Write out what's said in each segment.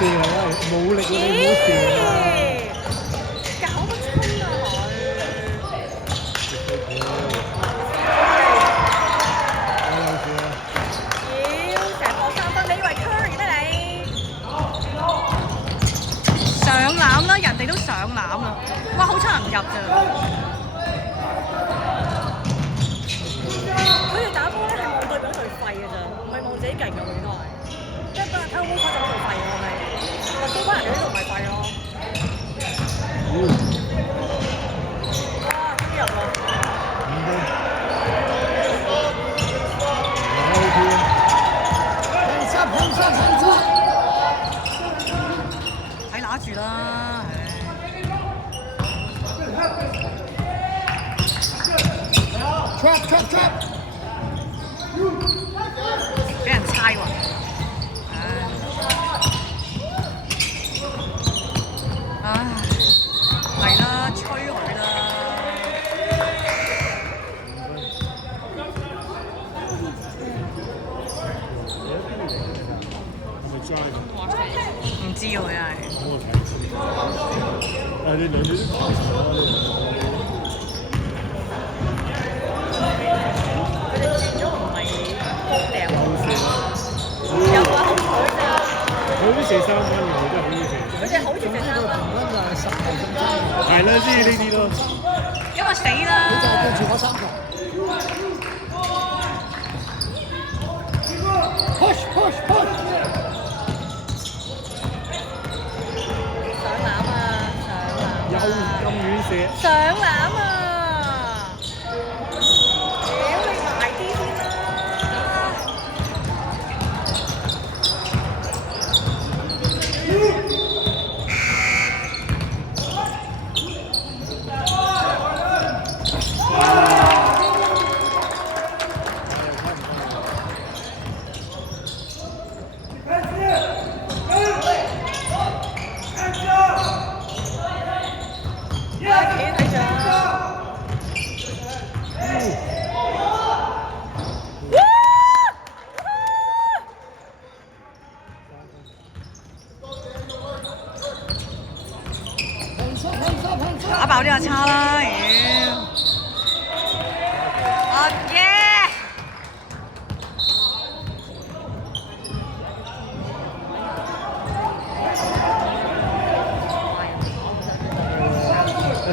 射啊！冇力啊！你唔好射啊！搞乜春啊佢！妖，成波三分，你以為 Curry 咩你？上籃啦，人哋都上籃啦，哇，好差唔入咋！佢哋打波咧係望對面嗰隊廢嘅咋，唔係望自己勁嘅，佢應該係。即係幫人睇好波就嗰隊廢喎，係咪？或者班人哋呢度咪廢咯。哇！邊入啊？睇拿住啦，trap 俾人猜喎。唉，係啦，吹佢啦。唔知喎，真係。你兩隊都排齊啦，佢哋轉咗唔係高掉，有話好彩咋。佢啲射三分嘅，佢真係好易射。佢哋好似射三分。平均就係10球中3。係啦，先呢啲咯。因為死啦！你就係對住我3球。push。上籃啊！又咁遠射。上籃啊！屌你埋啲先啦！打爆呢個叉啦！妖！啊耶！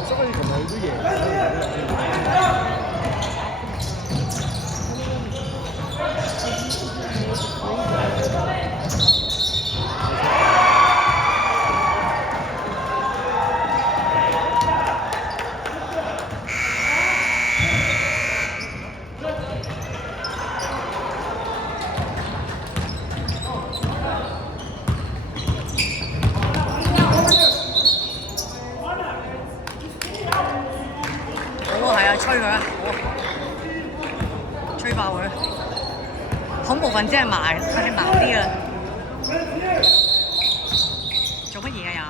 所以同埋都贏。吹佢啊！吹爆佢！恐怖分子係埋，佢哋矛啲啊！做乜嘢啊又？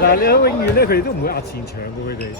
但係你永遠咧，佢哋都唔會壓前場嘅，佢哋。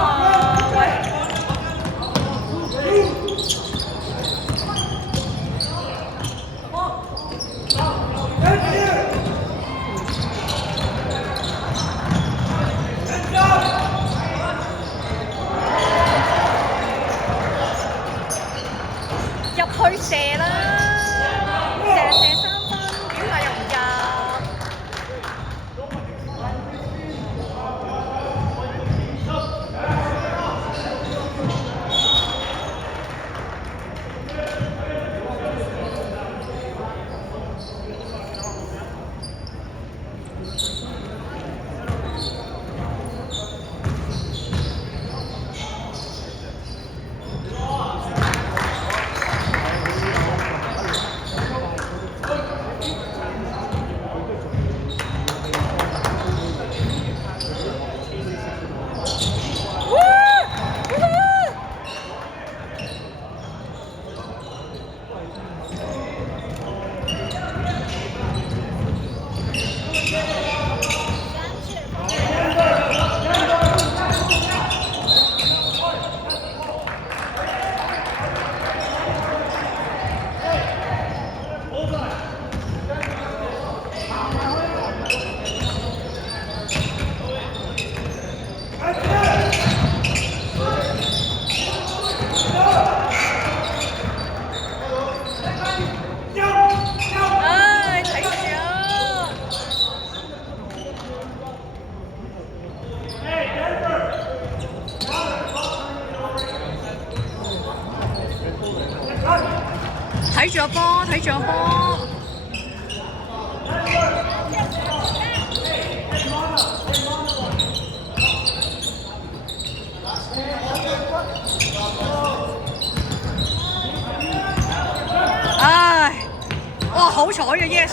嘛，喂！入去射啦，射3分，點解又唔入？睇住個波，睇住個波。唉，哇！好彩嘅 yes。